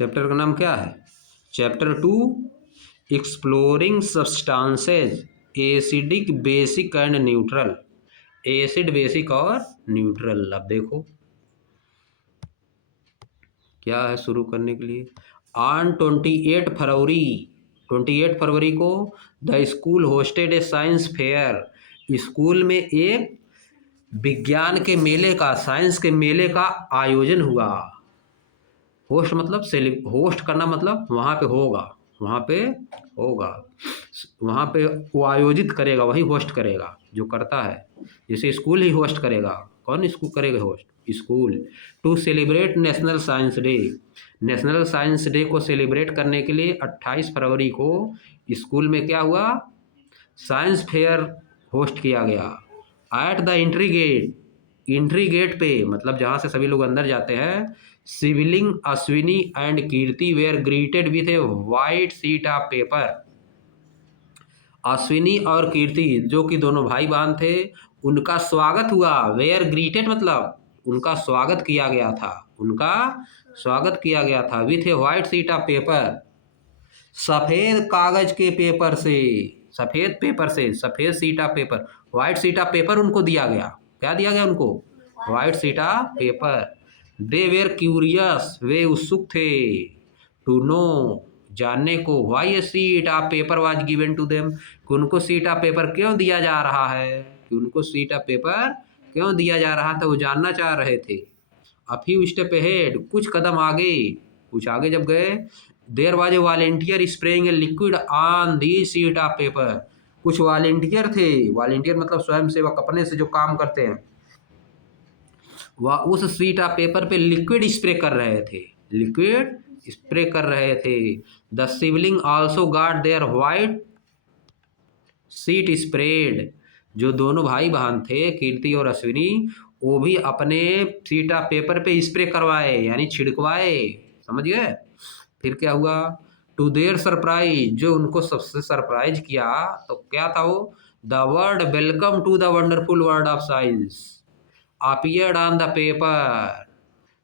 Chapter का नाम क्या है? Chapter 2, exploring substances acidic, basic and neutral. Acid, basic और न्यूट्रल। अब देखो क्या है शुरू करने के लिए। ऑन 28 फरवरी को the school hosted A science fair. School में एक विज्ञान के मेले का, साइंस के मेले का आयोजन हुआ। होस्ट मतलब होस्ट करना मतलब वहाँ पे होगा, वहाँ पे होगा, वहाँ पे वो आयोजित करेगा, वही होस्ट करेगा जो करता है। जैसे स्कूल ही होस्ट करेगा, कौन स्कूल करेगा host? School. To celebrate national science day. National science day को सेलिब्रेट करने के लिए 28 फरवरी को स्कूल में क्या हुआ? साइंस फेयर होस्ट किया गया। At the entry gate, entry gate पे मतलब जहाँ से सभी लोग अंदर जाते हैं, sibling Ashwini and Kirti were greeted with a white sheet of paper. Ashwini और कीर्ति जो कि दोनों भाई बहन थे, उनका स्वागत हुआ। वेयर ग्रीटेड मतलब उनका स्वागत किया गया था, उनका स्वागत किया गया था with a white sheet of paper, सफेद कागज के पेपर से, सफेद पेपर से, सफेद sheet of paper, white sheet of paper उनको दिया गया। क्या दिया गया उनको? White sheet of paper. They were curious, वे उत्सुक थे, टू नो जानने को, why a sheet of paper was given to them, कि उनको शीट ऑफ पेपर क्यों दिया जा रहा है, कि उनको शीट ऑफ पेपर क्यों दिया जा रहा था, वो जानना चाह रहे थे। अ फ्यू स्टेप अहेड, कुछ कदम आगे, कुछ आगे जब गए, there was a volunteer spraying a liquid on the sheet of paper. कुछ वॉलेंटियर थे, वॉलेंटियर मतलब स्वयंसेवक, अपने से जो काम करते हैं, वह उस शीट ऑफ पेपर पे लिक्विड स्प्रे कर रहे थे, लिक्विड स्प्रे कर रहे थे। The sibling also got their white sheet spread. जो दोनों भाई बहन थे, कीर्ति और अश्विनी, वो भी अपने शीट ऑफ पेपर पे स्प्रे करवाए, यानी छिड़कवाए। समझ गए? फिर क्या हुआ? टू देयर सरप्राइज, जो उनको सबसे सरप्राइज किया तो क्या था वो? The word welcome to the wonderful world of science appeared on the paper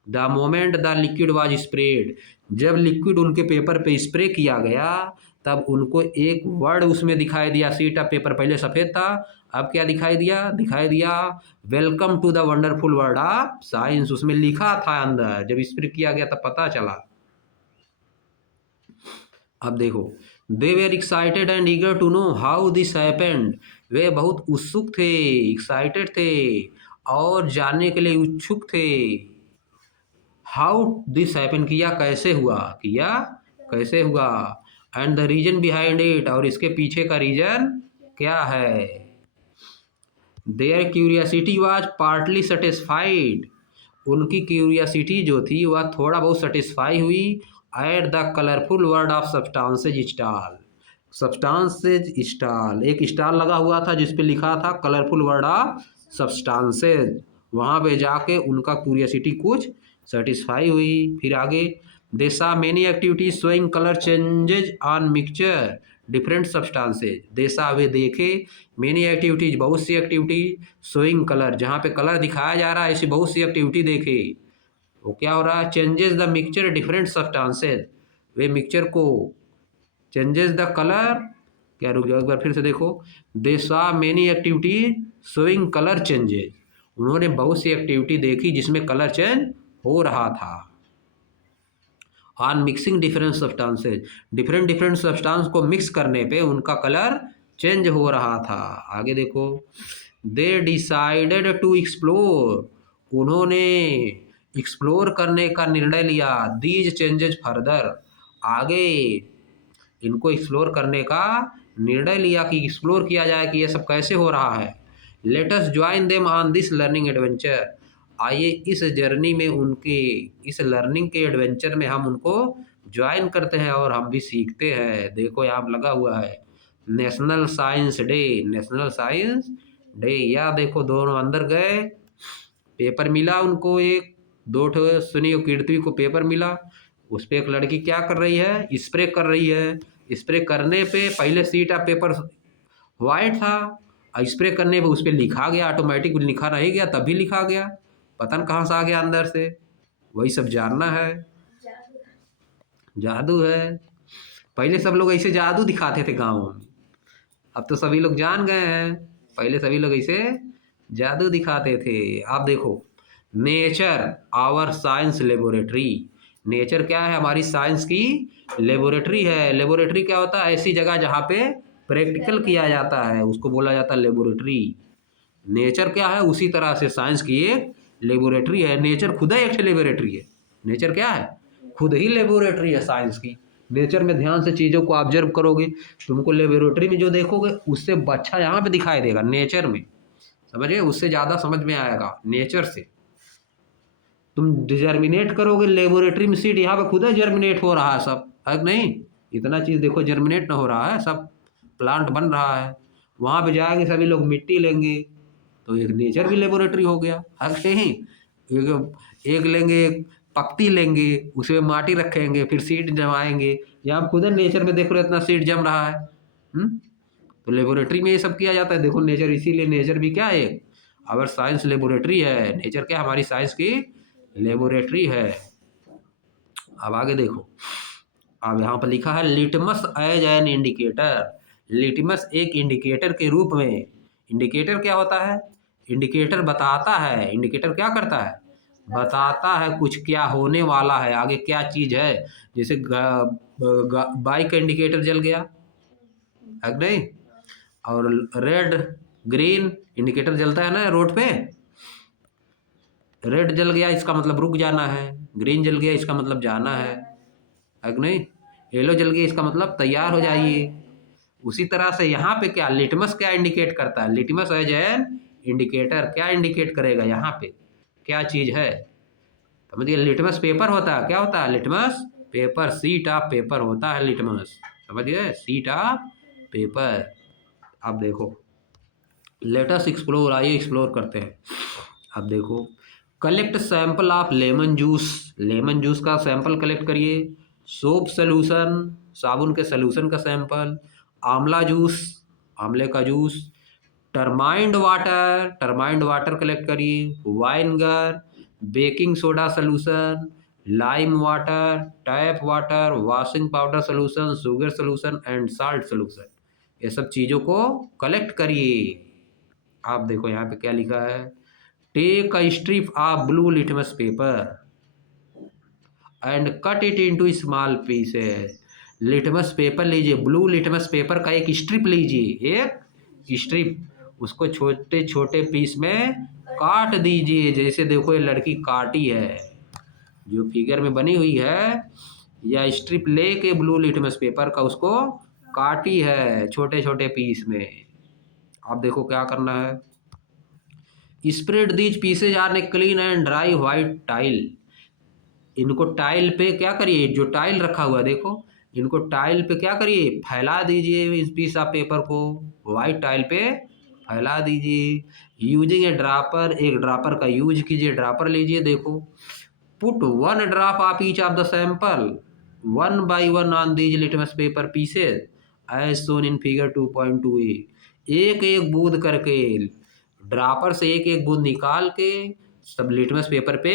the moment the liquid was sprayed। जब लिक्विड उनके पेपर पे स्प्रे किया गया तब उनको एक वर्ड उसमें दिखाई दिया। शीट ऑफ पेपर पहले सफ़ेद था, अब क्या दिखाई दिया? दिखाई दिया welcome to the wonderful world of science. उसमें लिखा था अंदर, जब स्प्रे किया गया तब पता चला। अब देखो, they were excited and eager to know how this happened. वे बहुत उत्सुक थे, एक्साइटेड थे और जानने के लिए उत्सुक थे। हाउ दिस हैपन, किया कैसे हुआ, किया कैसे हुआ। And the reason behind it, और इसके पीछे का रीजन क्या है। Their curiosity was partly satisfied. उनकी क्यूरियासिटी जो थी वह थोड़ा बहुत सेटिस्फाई हुई। At the colourful world of substances stall. Substances stall, एक स्टॉल लगा हुआ था जिस पे लिखा था कलरफुल वर्ड ऑफ सब्सटेंसेज। वहाँ पे जाके उनका क्यूरियासिटी कुछ सेटिस्फाई हुई। फिर आगे, they saw many activities showing colour changes on mixture different substances. They saw, वे देखे, मेनी एक्टिविटीज, बहुत सी एक्टिविटी, शोइंग कलर, जहाँ पे कलर दिखाया जा रहा है ऐसी बहुत सी एक्टिविटी देखे। वो क्या हो रहा है? Changes the mixture different substances, way mixture को चेंजेस द कलर, क्या, रुक जाओ एक बार फिर से देखो। दे saw many activities showing colour changes, उन्होंने बहुत सी एक्टिविटी देखी जिसमें कलर चेंज हो रहा था। On mixing different substances, different different substance को मिक्स करने पे उनका कलर चेंज हो रहा था। आगे देखो, दे डिसाइडेड टू एक्सप्लोर, उन्होंने एक्सप्लोर करने का निर्णय लिया। दीज चेंजेज फर्दर, आगे इनको एक्सप्लोर करने का निर्णय लिया कि एक्सप्लोर किया जाए कि ये सब कैसे हो रहा है। Let us join them on this learning adventure, आइए इस जर्नी में, उनके इस लर्निंग के एडवेंचर में हम उनको ज्वाइन करते हैं और हम भी सीखते हैं। देखो यहाँ लगा हुआ है national science day, national science day. या देखो दोनों अंदर गए, पेपर मिला उनको, एक दो ठो सुनी और कीर्ति को पेपर मिला। उस पर एक लड़की क्या कर रही है? स्प्रे कर रही है। स्प्रे करने पे पहले शीट ऑफ पेपर वाइट था, स्प्रे करने पे उस पर लिखा गया, ऑटोमेटिक लिखा नहीं गया, तभी लिखा गया, पता न कहाँ से आ गया अंदर से। वही सब जानना है। जादू है। पहले सब लोग ऐसे जादू दिखाते थे गाँव में, अब तो सभी लोग जान गए हैं। पहले सभी लोग ऐसे जादू दिखाते थे। आप देखो, nature our science laboratory. Nature क्या है? हमारी साइंस की लेबोरेटरी है। लेबोरेटरी क्या होता है? ऐसी जगह जहाँ पे प्रैक्टिकल किया जाता है, उसको बोला जाता है लेबोरेटरी। नेचर क्या है? उसी तरह से साइंस की एक लेबोरेटरी है। नेचर खुद ही एक लेबोरेटरी है। नेचर क्या है? खुद ही लेबोरेटरी है साइंस की। नेचर में ध्यान से चीज़ों को ऑब्जर्व करोगे, तुमको लेबोरेटरी में जो देखोगे उससे अच्छा यहाँ पे दिखाई देगा नेचर में। समझिए, उससे ज़्यादा समझ में आएगा नेचर से। तुम जर्मिनेट करोगे लेबोरेटरी में, सीड यहाँ पे खुद ही जर्मिनेट हो रहा है सब, है कि नहीं? इतना चीज़ देखो जर्मिनेट ना हो रहा है, सब प्लांट बन रहा है। वहाँ पे जाएंगे सभी लोग मिट्टी लेंगे, तो एक नेचर भी लेबोरेटरी हो गया। है नहीं? एक लेंगे, पत्ती लेंगे, उसमें माटी रखेंगे, फिर सीड जमाएंगे। यहाँ खुद नेचर में देख रहे हो इतना सीड जम रहा है। तो लेबोरेटरी में ये सब किया जाता है। देखो नेचर, इसीलिए नेचर भी क्या है? अवर साइंस लेबोरेटरी है। नेचर क्या? हमारी साइंस की लेबोरेटरी है। अब आगे देखो, अब यहाँ पर लिखा है litmus as an indicator. Litmus एक इंडिकेटर के रूप में। इंडिकेटर क्या होता है? इंडिकेटर बताता है। इंडिकेटर क्या करता है? बताता है कुछ क्या होने वाला है, आगे क्या चीज है। जैसे बाइक का इंडिकेटर जल गया, है कि नहीं? और रेड ग्रीन इंडिकेटर जलता है ना रोड पे। रेड जल गया इसका मतलब रुक जाना है, ग्रीन जल गया इसका मतलब जाना है कि नहीं? येलो जल गया इसका मतलब तैयार हो जाइए। उसी तरह से यहाँ पे क्या लिटमस क्या इंडिकेट करता है? लिटमस एज एन इंडिकेटर क्या इंडिकेट करेगा? यहाँ पे क्या चीज है? समझिए, लिटमस पेपर होता है। क्या होता है? Litmus paper, seat of paper होता है लिटमस। समझिए, सीट ऑफ पेपर। अब देखो, लेटस एक्सप्लोर, आइए एक्सप्लोर करते हैं। अब देखो, collect sample of lemon juice. Lemon juice का सैंपल कलेक्ट करिए। सोप सोल्यूशन, साबुन के सोल्यूशन का सैंपल। आंवला जूस, आंवले का juice. Turmeric water, turmeric water collect करिए। Vinegar, baking soda solution. Lime water, tap water, washing powder solution, sugar solution and salt solution. ये सब चीज़ों को कलेक्ट करिए। आप देखो यहाँ पे क्या लिखा है, take a strip of blue litmus paper and cut it into small pieces. Litmus paper लीजिए, ब्लू लिटमस पेपर का एक स्ट्रिप लीजिए, एक स्ट्रिप, उसको छोटे छोटे पीस में काट दीजिए। जैसे देखो ये लड़की काटी है, जो फिगर में बनी हुई है, या स्ट्रिप लेके ब्लू लिटमस पेपर का उसको काटी है छोटे छोटे पीस में। आप देखो क्या करना है, spread these pieces on a clean and dry white tile. इनको टाइल पे क्या करिए, जो टाइल रखा हुआ है देखो, इनको टाइल पे क्या करिए, फैला दीजिए इस पीस ऑफ पेपर को, व्हाइट टाइल पे फैला दीजिए। यूजिंग ए ड्रापर, एक ड्रापर का यूज कीजिए, ड्रापर लीजिए। देखो, put one drop of each of the sample one by one on these litmus paper pieces as shown in figure 2.2a। एक एक बूंद करके, ड्रापर से एक एक बूंद निकाल के सब लिटमस पेपर पे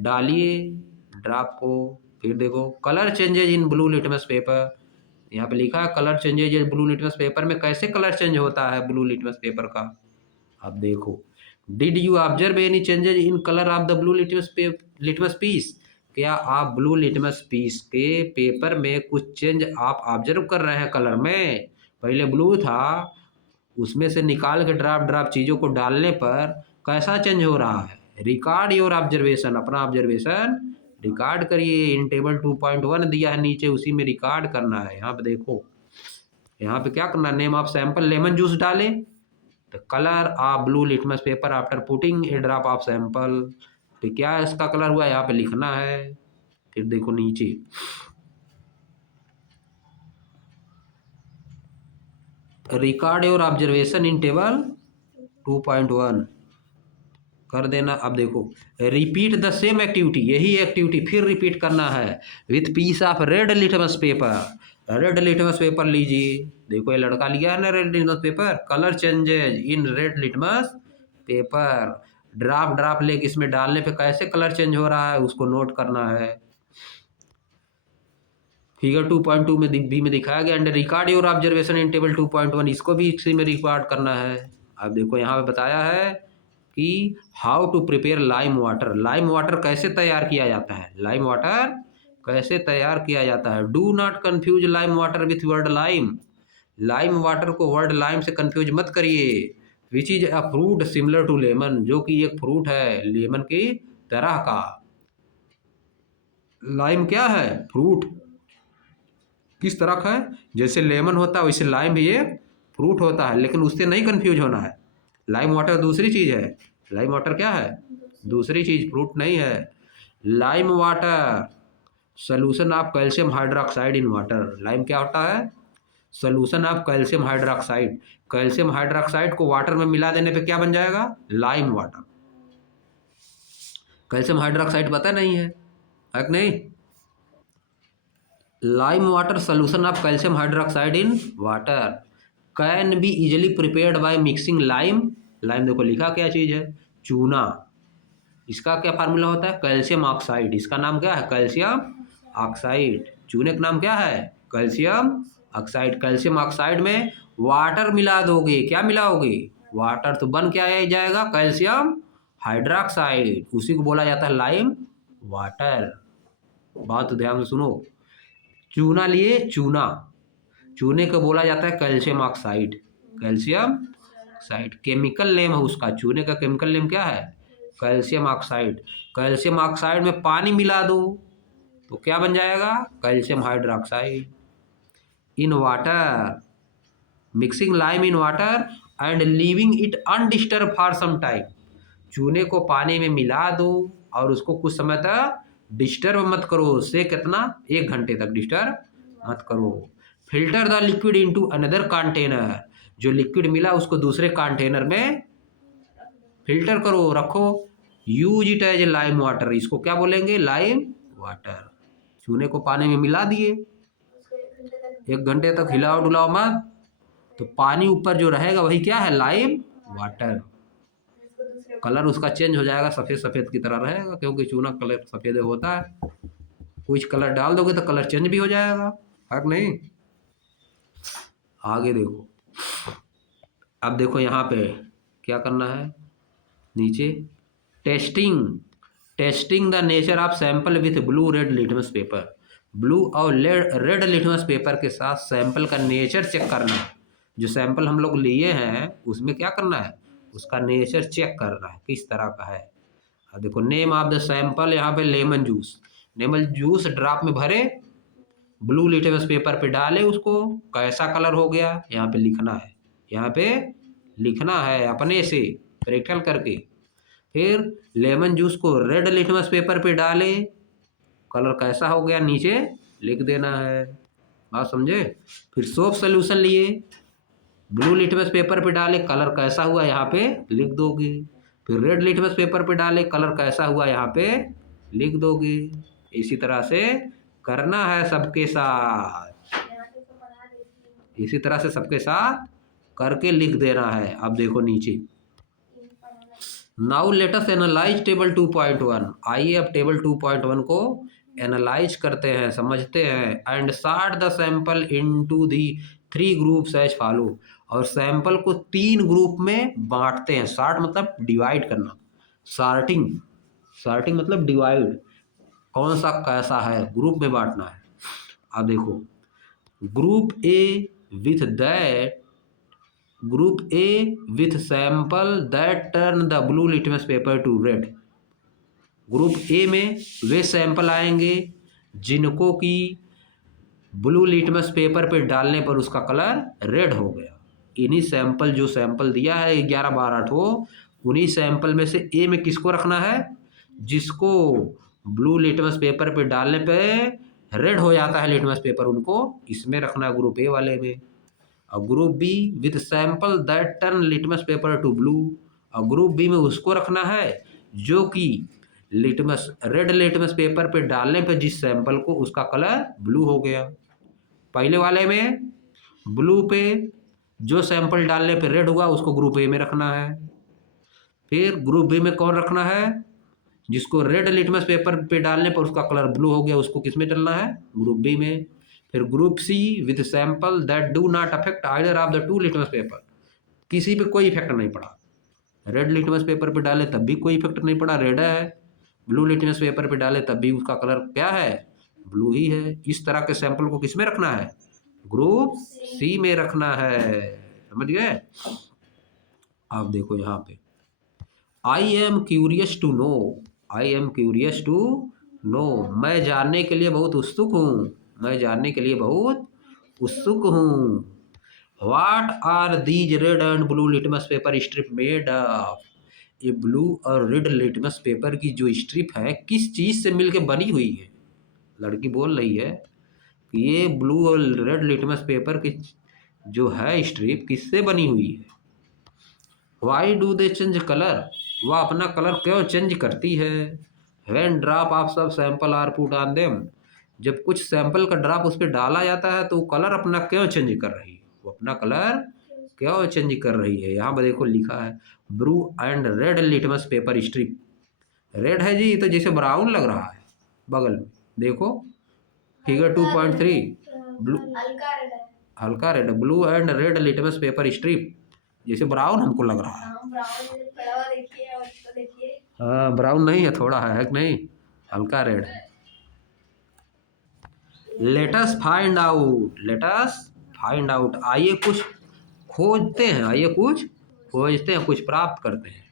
डालिए ड्रॉप को। फिर देखो, colour changes in blue litmus paper, यहाँ पे लिखा है colour changes in blue litmus paper में कैसे कलर चेंज होता है ब्लू लिटमस पेपर का। अब देखो, did you observe any changes in colour of the blue litmus piece. क्या आप ब्लू लिटमस पीस के पेपर में कुछ चेंज आप ऑब्जर्व कर रहे हैं कलर में? पहले ब्लू था, उसमें से निकाल के ड्राप ड्राप चीज़ों को डालने पर कैसा चेंज हो रहा है? रिकॉर्ड योर ऑब्जर्वेशन, अपना ऑब्जर्वेशन रिकॉर्ड करिए। इन टेबल 2.1 दिया है नीचे, उसी में रिकॉर्ड करना है। यहाँ पे देखो, यहाँ पे क्या करना है, name of sample lemon juice डाले, the colour of blue litmus paper after putting a drop of sample. तो क्या इसका कलर हुआ यहाँ पे लिखना है। फिर देखो नीचे, record your observation in table 2.1 कर देना। अब देखो, रिपीट द सेम एक्टिविटी, यही एक्टिविटी फिर रिपीट करना है with piece of red litmus paper. Red litmus paper लीजिए, देखो ये लड़का लिया है ना red litmus paper, colour changes in red litmus paper. Drop drop लेके इसमें डालने पे कैसे कलर चेंज हो रहा है उसको नोट करना है। फिगर 2.2 में बी में दिखाया गया। And record your observation in table 2.1, इसको भी इसी में रिकॉर्ड करना है। अब देखो यहाँ पे बताया है कि how to prepare lime water, lime water कैसे तैयार किया जाता है, लाइम वाटर कैसे तैयार किया जाता है। Do not confuse lime water with word lime, lime water को वर्ड लाइम से कंफ्यूज मत करिए। Which is a fruit similar to lemon, जो कि एक फ्रूट है लेमन की तरह का। लाइम क्या है, फ्रूट किस तरह का है, जैसे लेमन होता है वैसे लाइम भी एक फ्रूट होता है, लेकिन उससे नहीं कंफ्यूज होना है। लाइम वाटर दूसरी चीज है, लाइम वाटर क्या है, दूसरी चीज, फ्रूट नहीं है। Lime water solution of calcium hydroxide in water, lime क्या होता है, solution of calcium hydroxide, calcium hydroxide को वाटर में मिला देने पे क्या बन जाएगा, लाइम वाटर। कैल्शियम हाइड्रोक्साइड पता नहीं है कि नहीं। Lime water solution of calcium hydroxide in water can be easily prepared by mixing lime, lime देखो लिखा क्या चीज है, चूना, इसका क्या फार्मूला होता है, कैल्शियम ऑक्साइड, इसका नाम क्या है, कैल्शियम ऑक्साइड, चूने का नाम क्या है, कैल्शियम ऑक्साइड। कैल्शियम ऑक्साइड में वाटर मिला दोगे, क्या मिलाओगे, वाटर, तो बन क्या जाएगा, कैल्शियम हाइड्रोक्साइड, उसी को बोला जाता है लाइम वाटर। बात तो ध्यान से सुनो, चूना लिए, चूना, चूने को बोला जाता है calcium oxide, calcium oxide chemical name है उसका, चूने का केमिकल नेम क्या है, कैल्शियम ऑक्साइड। कैल्शियम ऑक्साइड में पानी मिला दो तो क्या बन जाएगा, calcium hydroxide. In water, mixing lime in water and leaving it undisturb for some time, चूने को पानी में मिला दो और उसको कुछ समय तक डिस्टर्ब मत करो, उससे कितना, 1 घंटे तक डिस्टर्ब मत करो। Filter the liquid into another container, जो लिक्विड मिला उसको दूसरे कंटेनर में फिल्टर करो, रखो। Use it as lime water, इसको क्या बोलेंगे, लाइम वाटर। चूने को पानी में मिला दिए, 1 घंटे तक हिलाओ डुलाओ मत, तो पानी ऊपर जो रहेगा वही क्या है, लाइम वाटर। कलर उसका चेंज हो जाएगा, सफ़ेद सफ़ेद की तरह रहेगा, क्योंकि चूना कलर सफ़ेद होता है, कुछ कलर डाल दोगे तो कलर चेंज भी हो जाएगा, है नहीं। आगे देखो, अब देखो यहाँ पे क्या करना है, नीचे testing, testing the nature of sample with blue red litmus paper, blue और रेड लिटमस पेपर के साथ सैंपल का नेचर चेक करना है। जो सैंपल हम लोग लिए हैं उसमें क्या करना है, उसका नेचर चेक करना है किस तरह का है। अब देखो नेम ऑफ द सैंपल, यहाँ पे lemon juice, lemon juice drop में भरे, ब्लू लिटमस पेपर पे डाले, उसको कैसा कलर हो गया यहाँ पे लिखना है, यहाँ पे लिखना है अपने से प्रैक्टिकल करके। फिर लेमन जूस को रेड लिटमस पेपर पे डाले, कलर कैसा हो गया नीचे लिख देना है, बात समझे। फिर सोप सोल्यूशन लिए, ब्लू लिटमस पेपर पे डाले, कलर कैसा हुआ यहाँ पे लिख दोगे। फिर रेड लिटमस पेपर पे डाले, कलर कैसा हुआ यहाँ पे लिख दोगे। इसी तरह से करना है सबके साथ, इसी तरह से सबके साथ करके लिख देना है। अब देखो नीचे, नाउ लेट अस एनालाइज टेबल 2.1, आइए अब टेबल 2.1 को एनालाइज करते हैं, समझते हैं। And sort the sample into the 3 groups as follow, और सैंपल को 3 ग्रुप में बांटते हैं। सॉर्ट मतलब डिवाइड करना, सॉर्टिंग, सॉर्टिंग मतलब डिवाइड, कौन सा कैसा है, ग्रुप में बांटना है। अब देखो, group A with that, group A with sample that turn the blue litmus paper to red, group A में वे सैंपल आएंगे जिनको कि ब्लू लिटमस पेपर पे डालने पर उसका कलर रेड हो गया। इन्हीं सैंपल, जो सैंपल दिया है 11-12 ठो, उन्हीं सैंपल में से ए में किसको रखना है, जिसको ब्लू लिटमस पेपर पे डालने पे रेड हो जाता है लिटमस पेपर, उनको इसमें रखना है, ग्रुप ए वाले में। और group B with sample that turn litmus paper to blue, और ग्रुप बी में उसको रखना है जो कि लिटमस, रेड लिटमस पेपर पे डालने पे जिस सैंपल को उसका कलर ब्लू हो गया। पहले वाले में ब्लू पे जो सैंपल डालने पे रेड हुआ उसको ग्रुप ए में रखना है। फिर ग्रुप बी में कौन रखना है, जिसको रेड लिटमस पेपर पे डालने पर उसका कलर ब्लू हो गया, उसको किस में डालना है, ग्रुप बी में। फिर group C with sample that do not affect either of the two litmus paper, किसी पे कोई इफेक्ट नहीं पड़ा। रेड लिटमस पेपर पे डाले तब भी कोई इफेक्ट नहीं पड़ा, रेड है। ब्लू लिटमस पेपर पे डाले तब भी उसका कलर क्या है, ब्लू ही है। इस तरह के सैंपल को किस में रखना है, ग्रुप सी में रखना है, समझ गए। आप देखो यहाँ पे I am curious to know, I am curious to know, मैं जानने के लिए बहुत उत्सुक हूँ, मैं जानने के लिए बहुत उत्सुक हूँ। What are these red and blue litmus paper strip made of? ये ब्लू और रेड लिटमस पेपर की जो स्ट्रिप है किस चीज से मिलके बनी हुई है। लड़की बोल रही है कि ये ब्लू और रेड लिटमस पेपर की जो है स्ट्रिप किससे बनी हुई है। Why do they change colour, वह अपना कलर क्यों चेंज करती है। When drop of some sample are put on them, जब कुछ सैंपल का ड्रॉप उस पर डाला जाता है तो वो कलर अपना क्यों चेंज कर रही है, वो अपना कलर क्यों चेंज कर रही है। यहाँ पर देखो लिखा है blue and red litmus paper strip. Red है जी तो जैसे ब्राउन लग रहा है, बगल में देखो फिगर 2.3 ब्लू हल्का red, blue and red litmus paper strip जैसे ब्राउन हमको लग रहा है। हाँ ब्राउन नहीं है, थोड़ा है कि नहीं, हल्का रेड है। Latus find out, latus find out, आइए कुछ खोजते हैं, आइए कुछ खोजते हैं, कुछ प्राप्त करते हैं।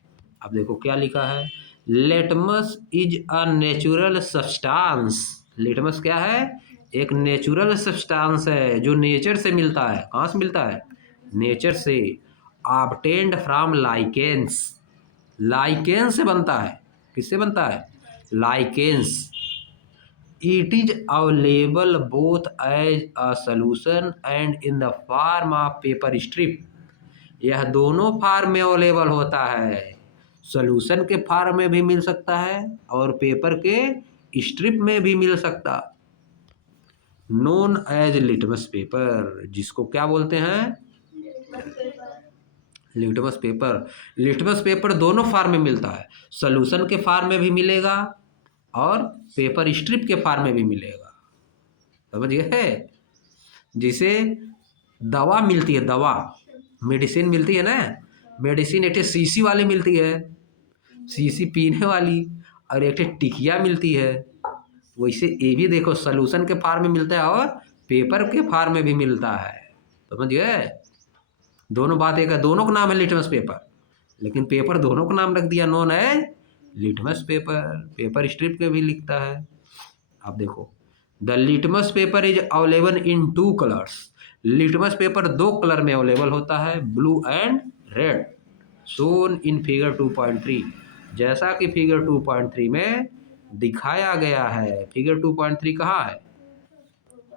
अब देखो क्या लिखा है, litmus is a natural substance. Litmus क्या है, एक नेचुरल सब्सटेंस है जो नेचर से मिलता है। कहाँ से मिलता है, नेचर से। ऑब्टेन्ड फ्रॉम लाइकेंस, लाइकेन से बनता है। किससे बनता है, lichens. It is available both as a solution and in the form of paper strip, यह दोनों फॉर्म में अवेलेबल होता है, सॉल्यूशन के फॉर्म में भी मिल सकता है और पेपर के स्ट्रिप में भी मिल सकता। नोन एज लिटमस पेपर, जिसको क्या बोलते हैं, लिटमस पेपर। लिटमस पेपर दोनों फॉर्म में मिलता है, सॉल्यूशन के फॉर्म में भी मिलेगा और पेपर स्ट्रिप के फॉर्म में भी मिलेगा, समझ गए। जिसे दवा मिलती है, दवा मेडिसिन मिलती है ना, मेडिसिन एक शीशी वाली मिलती है, शीशी पीने वाली, और एक टिकिया मिलती है। वैसे ये भी देखो सॉल्यूशन के फॉर्म में मिलता है और पेपर के फॉर्म में भी मिलता है, समझ गए। दोनों बात एक है, दोनों का नाम है लिटमस पेपर, लेकिन पेपर दोनों का नाम रख दिया, नोन है लिटमस पेपर। पेपर स्ट्रिप के भी लिखता है। आप देखो the litmus paper is available in 2 colours, litmus paper 2 colour में अवेलेबल होता है, blue and red, shown in figure 2.3, जैसा कि फिगर 2.3 में दिखाया गया है। फिगर 2.3 कहाँ है,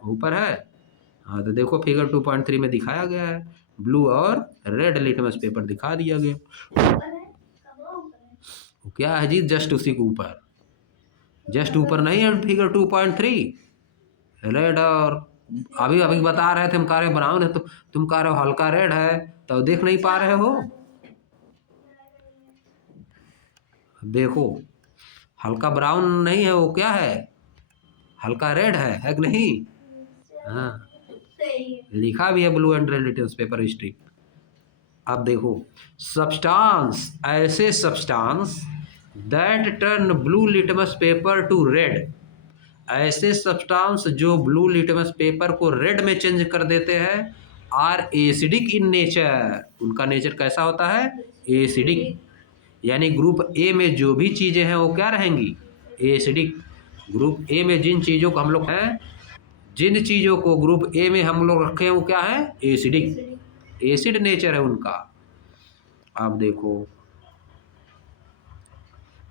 ऊपर है। हाँ तो देखो फिगर 2.3 में दिखाया गया है, ब्लू और रेड लिटमस पेपर दिखा दिया गया। क्या है जी, जस्ट उसी के ऊपर, जस्ट ऊपर नहीं है फिगर 2.3, रेड और अभी अभी बता रहे थे हम कह रहे ब्राउन है, तो तुम कह रहे हो हल्का रेड है, तो देख नहीं पा रहे हो। देखो हल्का ब्राउन नहीं है, वो क्या है, हल्का रेड है कि नहीं। हाँ लिखा भी है blue and red litmus paper strip. अब देखो सब्सटेंस, ऐसे substance that turn blue litmus paper to red, ऐसे सब्सटेंस जो ब्लू लिटमस पेपर को रेड में चेंज कर देते हैं, आर एसिडिक इन नेचर, उनका नेचर कैसा होता है, एसिडिक। यानी ग्रुप ए में जो भी चीज़ें हैं वो क्या रहेंगी, एसिडिक। ग्रुप ए में जिन चीज़ों को हम लोग हैं, जिन चीज़ों को ग्रुप ए में हम लोग रखे हैं वो क्या है, एसिडिक, एसिड नेचर है उनका। आप देखो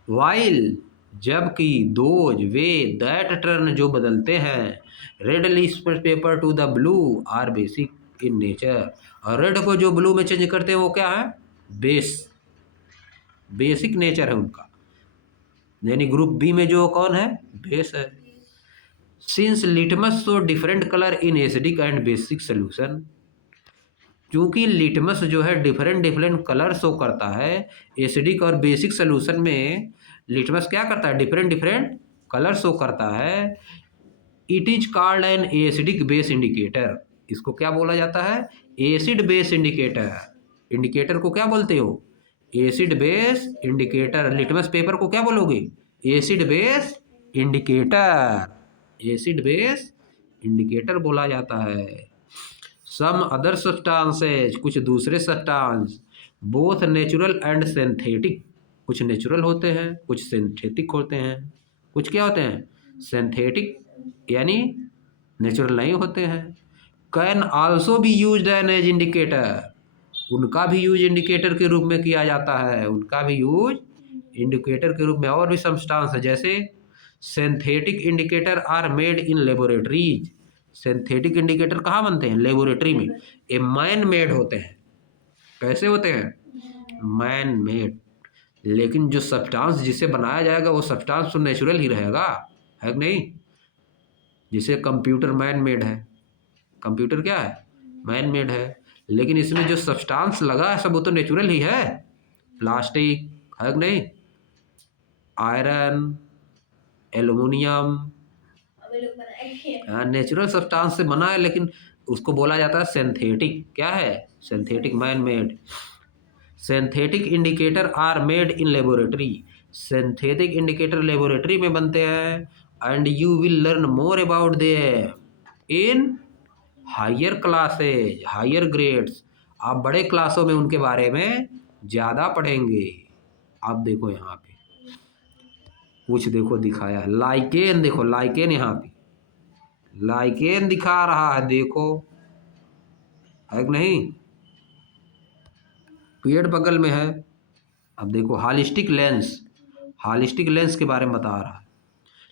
वाइल, जबकि दोज वे दैट टर्न, जो बदलते हैं red litmus paper to the blue are basic in nature, और रेड को जो ब्लू में चेंज करते हैं वो क्या है, बेसिक नेचर है उनका। यानी ग्रुप बी में जो कौन है, बेस है। Since litmus show different colour in acidic and basic solution, क्योंकि लिटमस जो है डिफरेंट कलर शो करता है, एसिडिक और बेसिक सोल्यूशन में लिटमस क्या करता है, डिफरेंट कलर शो करता है। It is called an acidic base indicator. इसको क्या बोला जाता है? Acid base indicator. इंडिकेटर को क्या बोलते हो? Acid base indicator. Litmus paper को क्या बोलोगे? Acid base indicator. Acid base indicator बोला जाता है। सम अदर सब्सटेंसेज, कुछ दूसरे substance, both natural and synthetic. कुछ नेचुरल होते हैं, कुछ सिंथेटिक होते हैं। कुछ क्या होते हैं? सिंथेटिक यानी नेचुरल नहीं होते हैं। Can also be used as indicator. उनका भी यूज इंडिकेटर के रूप में किया जाता है। उनका भी यूज इंडिकेटर के रूप में। और भी सब्सटेंस है, जैसे synthetic indicator are made in laboratories. Synthetic indicator कहाँ बनते हैं? लेबोरेटरी में। ये मैन मेड होते हैं। कैसे होते हैं? Man made. लेकिन जो सब्सटेंस जिसे बनाया जाएगा वो सब्सटेंस तो नेचुरल ही रहेगा, है कि नहीं? जैसे कंप्यूटर मैन मेड है। कंप्यूटर क्या है? मैन मेड है। लेकिन इसमें जो सब्सटेंस लगा है सब वो तो नेचुरल ही है। प्लास्टिक है कि नहीं? आयरन, एल्युमिनियम, नेचुरल सब्सटेंस से बना है, लेकिन उसको बोला जाता है सिंथेटिक। क्या है? Synthetic, man made. Synthetic indicator are made in laboratory. Synthetic indicator laboratory में बनते हैं। And you will learn more about them in higher classes, higher grades. आप बड़े क्लासों में उनके बारे में ज़्यादा पढ़ेंगे। आप देखो यहाँ पे कुछ देखो दिखाया है, लाइकेन। देखो लाइकेन, यहाँ पे लाइकेन दिखा रहा है, देखो है कि नहीं? पेड़ बगल में है। अब देखो हॉलिस्टिक लेंस। हॉलिस्टिक लेंस के बारे में बता रहा है।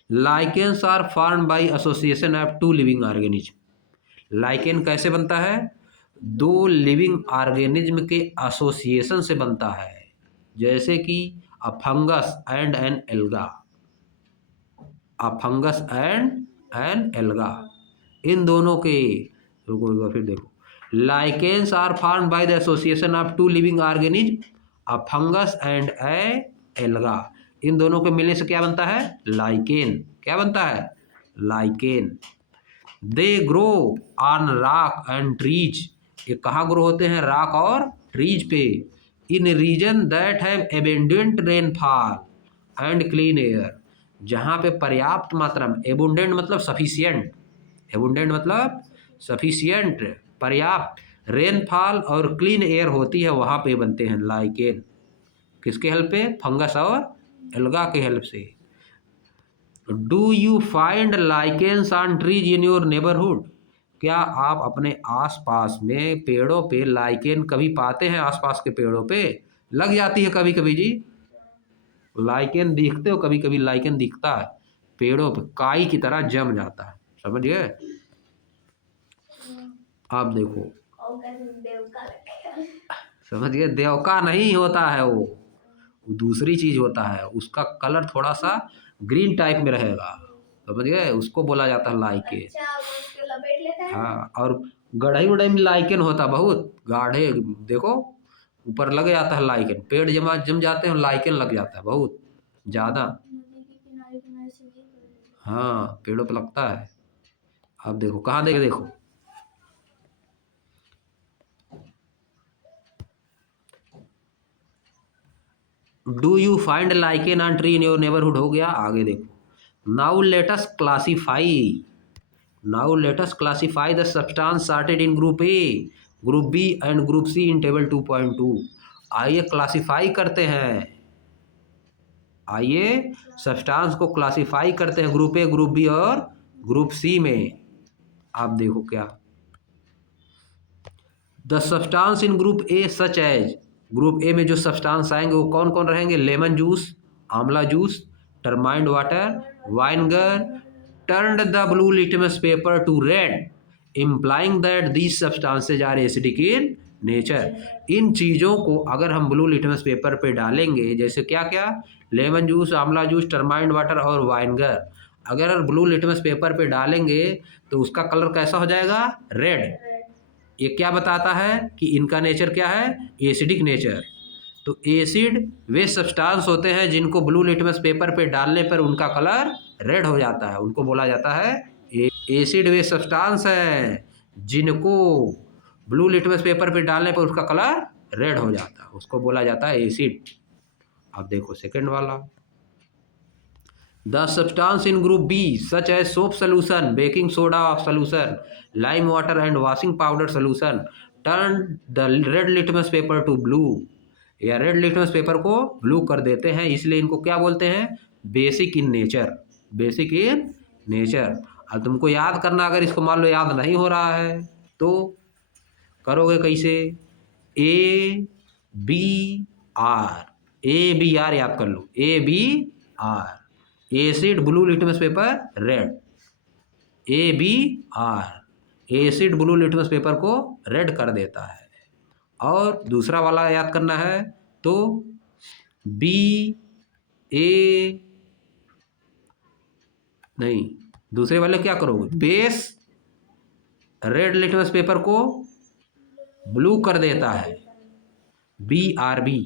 Lichens are formed by association of two living organism. Lichen कैसे बनता है? दो लिविंग ऑर्गेनिज्म के एसोसिएशन से बनता है। जैसे कि a fungus and an alga. A fungus and an alga, इन दोनों के। रुको फिर देखो, lichens are formed by the association of two living organism, a fungus and a alga. इन दोनों के मिलने से क्या बनता है? लाइकेन। क्या बनता है? Lichen. They grow on rock and trees. ये कहाँ ग्रो होते हैं? रॉक और ट्रीज पे। In region that have abundant rainfall and clean air. जहाँ पे पर्याप्त मात्रा में, एबुंडेंट मतलब सफिशियंट, एबुंडेंट मतलब सफिशियंट, पर्याप्त रेनफॉल और क्लीन एयर होती है, वहाँ पे बनते हैं लाइकेन। किसके हेल्प पे? फंगस और एल्गा के हेल्प से। Do you find lichens on trees in your neighbourhood. क्या आप अपने आसपास में पेड़ों पे लाइकेन कभी पाते हैं? आसपास के पेड़ों पे लग जाती है कभी कभी जी। लाइकेन दिखते हो? कभी कभी लाइकेन दिखता है पेड़ों पे, काई की तरह जम जाता है। समझ गए? आप देखो, समझ गए? देवका नहीं होता है वो दूसरी चीज होता है। उसका कलर थोड़ा सा ग्रीन टाइप में रहेगा। समझ गए? उसको बोला जाता है लाइकेन। हाँ, और गढ़ई उड़ई में लाइकेन होता बहुत गाढ़े। देखो ऊपर लग जाता है लाइकेन। पेड़ जम जाते हैं, लाइकेन लग जाता है बहुत ज्यादा। हाँ, पेड़ों पे लगता है। अब देखो कहाँ देखे, देखो do you find lichen on tree in your neighbourhood हो गया। आगे देखो, now let us classify. Now let us classify the substance sorted in group A, group B and group C in table 2.2। आइए क्लासीफाई करते हैं। आइए substance को classify करते हैं ग्रुप ए, ग्रुप बी और ग्रुप सी में। आप देखो क्या, the substance in group A such as. Group A में जो सब्सटेंस आएंगे वो कौन कौन रहेंगे? Lemon juice, amla juice, turmeric water, vinegar turned the blue litmus paper to red, implying that these substances are acidic in nature। इन चीज़ों को अगर हम ब्लू लिटमस पेपर पे डालेंगे, जैसे क्या क्या? Lemon juice, amla juice, turmeric water और वाइनगर, अगर ब्लू लिटमस पेपर पे डालेंगे तो उसका कलर कैसा हो जाएगा? रेड। ये क्या बताता है कि इनका नेचर क्या है? Acidic nature. तो एसिड वे सब्सटेंस होते हैं जिनको ब्लू लिटमस पेपर पे डालने पर उनका कलर रेड हो जाता है, उनको बोला जाता है एसिड वे सब्सटेंस है जिनको ब्लू लिटमस पेपर पे डालने पर उसका कलर रेड हो जाता है, उसको बोला जाता है एसिड। अब देखो सेकंड वाला, the substance in group B such as soap solution, baking soda solution, lime water and washing powder solution turn the red litmus paper to blue. या रेड लिटमस पेपर को ब्लू कर देते हैं, इसलिए इनको क्या बोलते हैं, basic in nature, basic in nature. अब तुमको याद करना, अगर इसको मान लो याद नहीं हो रहा है तो करोगे कैसे, A B R, A B R याद कर लो, A B R, acid blue litmus paper red, A B R, acid blue litmus paper को रेड कर देता है। और दूसरा वाला याद करना है तो बी ए, नहीं, दूसरे वाले क्या करोगे, बेस रेड लिटमस पेपर को ब्लू कर देता है, B R B,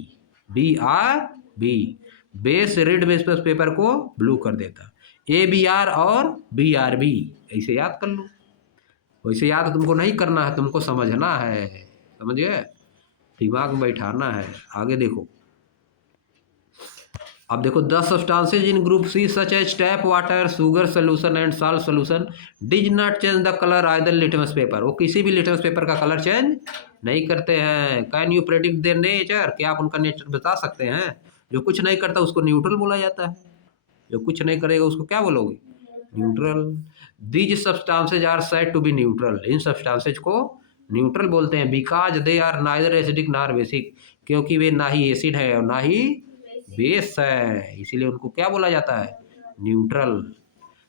B R B, base red litmus paper को ब्लू कर देता, ए बी आर और बी आर बी, ऐसे याद कर लो। वैसे याद तुमको नहीं करना है, तुमको समझना है, समझ गए, दिमाग में बैठाना है। आगे देखो, अब देखो, 10 substances in group C such as tap water, sugar solution and salt solution does not change the colour either litmus paper, वो किसी भी लिटमस पेपर का कलर चेंज नहीं करते हैं। Can you predict their nature, क्या आप उनका नेचर बता सकते हैं। जो कुछ नहीं करता उसको न्यूट्रल बोला जाता है, जो कुछ नहीं करेगा उसको क्या बोलोगे, neutral. These substances are said to be neutral, इन सब्सटेंसेज को न्यूट्रल बोलते हैं, because they are neither acidic nor basic, क्योंकि वे ना ही एसिड है और ना ही बेस है, इसीलिए उनको क्या बोला जाता है, न्यूट्रल।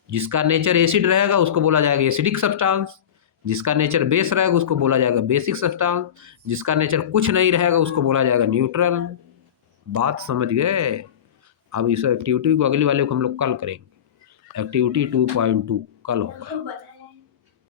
जिसका नेचर एसिड रहेगा उसको बोला जाएगा एसिडिक सब्सटेंस, जिसका नेचर बेस रहेगा उसको बोला जाएगा बेसिक सब्सटेंस, जिसका नेचर कुछ नहीं रहेगा उसको बोला जाएगा न्यूट्रल। बात समझ गए। अब इस एक्टिविटी को अगली वाले को हम लोग कल करेंगे, एक्टिविटी 2.2 कल होगा।